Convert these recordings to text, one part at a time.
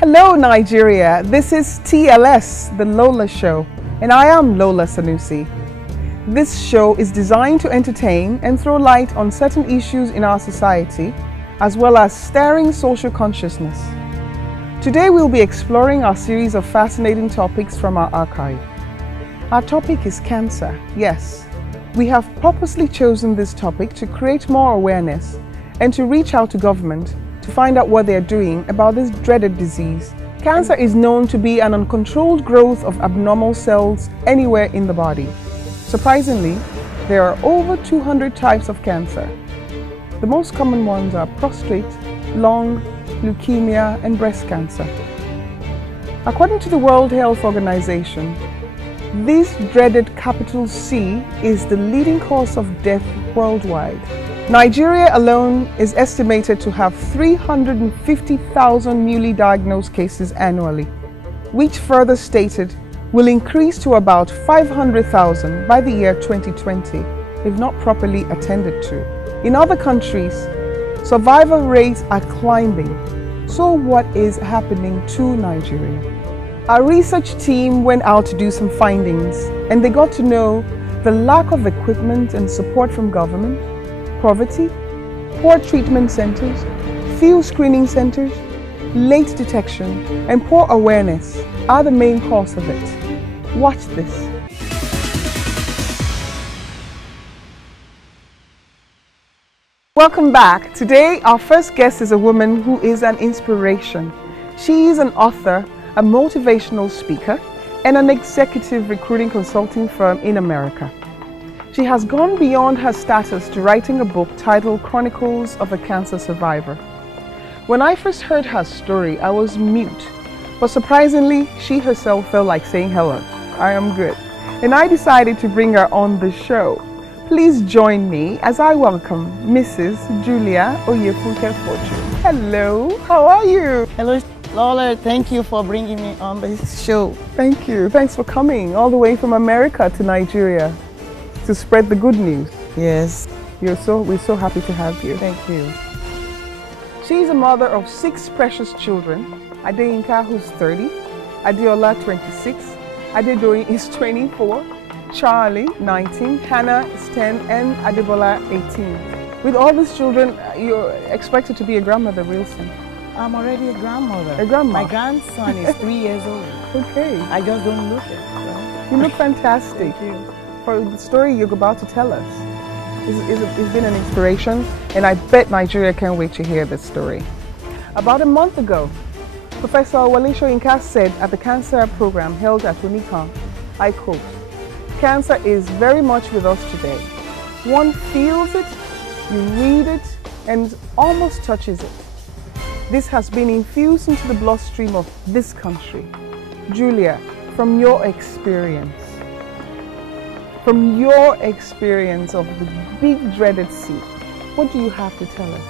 Hello Nigeria, this is TLS, the Lola Show, and I am Lola Sanusy. This show is designed to entertain and throw light on certain issues in our society, as well as stirring social consciousness. Today we'll be exploring our series of fascinating topics from our archive. Our topic is cancer. Yes, we have purposely chosen this topic to create more awareness and to reach out to government to find out what they're doing about this dreaded disease. Cancer is known to be an uncontrolled growth of abnormal cells anywhere in the body. Surprisingly, there are over 200 types of cancer. The most common ones are prostate, lung, leukemia, and breast cancer. According to the World Health Organization, this dreaded capital C is the leading cause of death worldwide. Nigeria alone is estimated to have 350,000 newly diagnosed cases annually, which further stated will increase to about 500,000 by the year 2020 if not properly attended to. In other countries, survival rates are climbing. So what is happening to Nigeria? Our research team went out to do some findings, and they got to know the lack of equipment and support from government, poverty, poor treatment centers, few screening centers, late detection, and poor awareness are the main cause of it. Watch this. Welcome back. Today, our first guest is a woman who is an inspiration. She is an author, a motivational speaker, and an executive recruiting consulting firm in America. She has gone beyond her status to writing a book titled Chronicles of a Cancer Survivor. When I first heard her story, I was mute, but surprisingly, she herself felt like saying hello. I am good. And I decided to bring her on the show. Please join me as I welcome Mrs. Lola Fortune. Hello, how are you? Hello, Lola. Thank you for bringing me on this show. Thank you. Thanks for coming all the way from America to Nigeria to spread the good news. Yes. We're so happy to have you. Thank you. She's a mother of 6 precious children. Adeyinka, who's 30, Adeola, 26, Adedoyin is 24, Charlie, 19, Hannah is 10, and Adebola, 18. With all these children, you're expected to be a grandmother real soon. I'm already a grandmother. A grandma? My grandson is 3 years old. Okay. I just don't look it. You look fantastic. Thank you. For the story you're about to tell us. It's been an inspiration, and I bet Nigeria can't wait to hear this story. About a month ago, Professor Lola Show said at the cancer program held at Unikan, I quote, "Cancer is very much with us today. One feels it, you read it, and almost touches it. This has been infused into the bloodstream of this country." Julia, from your experience of the big dreaded C, what do you have to tell us?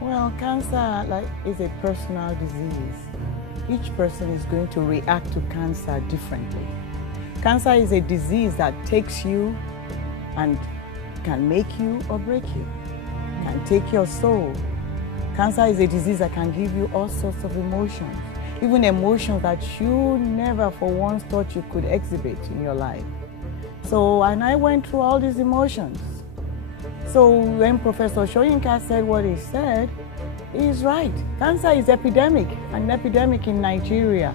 Well, cancer is a personal disease. Each person is going to react to cancer differently. Cancer is a disease that takes you and can make you or break you, can take your soul. Cancer is a disease that can give you all sorts of emotions, even emotions that you never for once thought you could exhibit in your life. And I went through all these emotions. So when Professor Shoyinka said what he said, he's right. Cancer is an epidemic in Nigeria.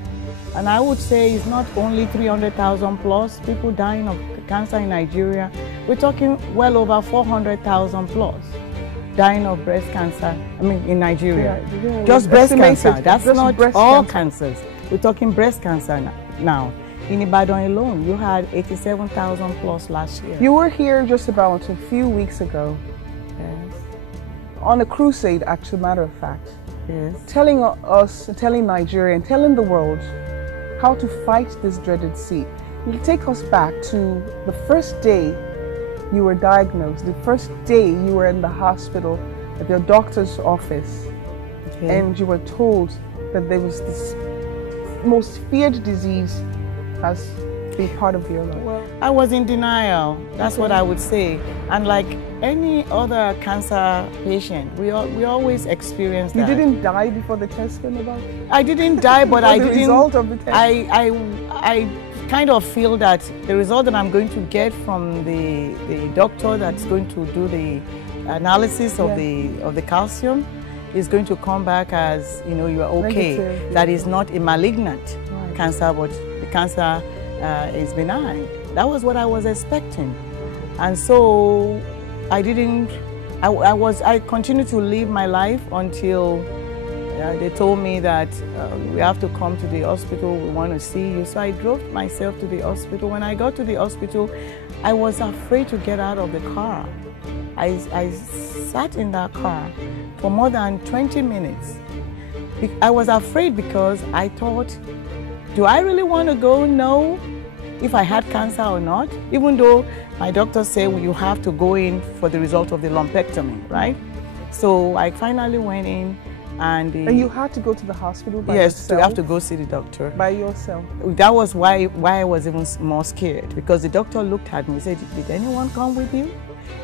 And I would say it's not only 300,000 plus people dying of cancer in Nigeria. We're talking well over 400,000 plus dying of breast cancer, in Nigeria. Yeah, just breast cancer. That's just not breast all cancer. cancers. We're talking breast cancer now. In Ibadan alone, you had 87,000 plus last year. You were here just about a few weeks ago. Yes. On a crusade, actually, matter of fact. Yes. Telling Nigeria and telling the world how to fight this dreaded C. You take us back to the first day you were diagnosed, the first day you were in the hospital at your doctor's office, and you were told that there was this most feared disease as be part of your life. Well, I was in denial. That's what I would say. And any other cancer patient, we always experience that. You didn't die before the test came about? I didn't die, but I didn't. The result of the test. I kind of feel that the result that I'm going to get from the doctor that's going to do the analysis of the calcium is going to come back as, you know, you are okay. Negative. That is not a malignant cancer, but the cancer is benign. That was what I was expecting, and so I didn't. I continued to live my life until they told me that we have to come to the hospital. We want to see you. So I drove myself to the hospital. When I got to the hospital, I was afraid to get out of the car. I sat in that car for more than 20 minutes. I was afraid because I thought, do I really want to go know if I had cancer or not? Even though my doctor said, well, you have to go in for the result of the lumpectomy, right? So I finally went in. And you had to go to the hospital by yourself? Yes, you have to go see the doctor. By yourself? That was why I was even more scared, because the doctor looked at me and said, did anyone come with you?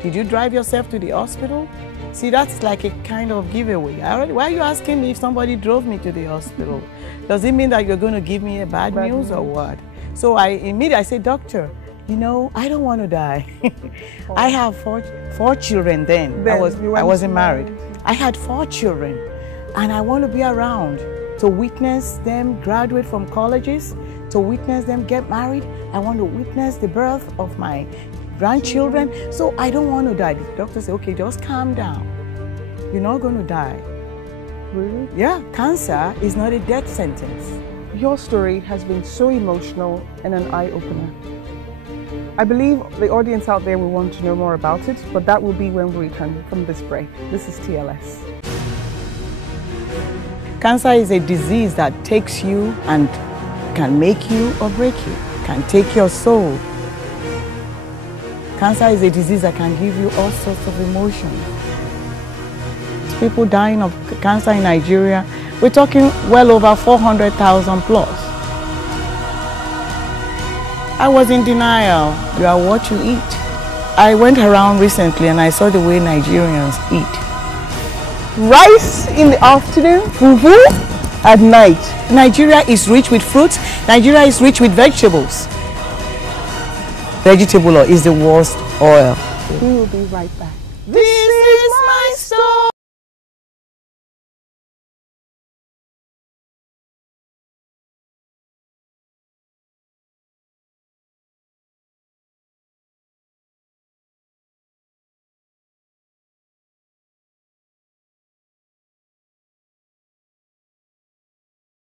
Did you drive yourself to the hospital? See, that's like a kind of giveaway. Why are you asking me if somebody drove me to the hospital? Does it mean that you're going to give me a bad news or what? So I immediately said, doctor, you know, I don't want to die. I have four children then. I wasn't married. I had 4 children. And I want to be around to witness them graduate from colleges, to witness them get married. I want to witness the birth of my grandchildren. So I don't want to die. The doctor said, okay, just calm down. You're not going to die. Really? Yeah, cancer is not a death sentence. Your story has been so emotional and an eye-opener. I believe the audience out there will want to know more about it, but that will be when we return from this break. This is TLS. Cancer is a disease that takes you and can make you or break you, can take your soul. Cancer is a disease that can give you all sorts of emotions. People dying of cancer in Nigeria, we're talking well over 400,000 plus. I was in denial. You are what you eat. I went around recently and I saw the way Nigerians eat. Rice in the afternoon, fufu at night. Nigeria is rich with fruits. Nigeria is rich with vegetables. Vegetable oil is the worst oil. We will be right back. This is my story.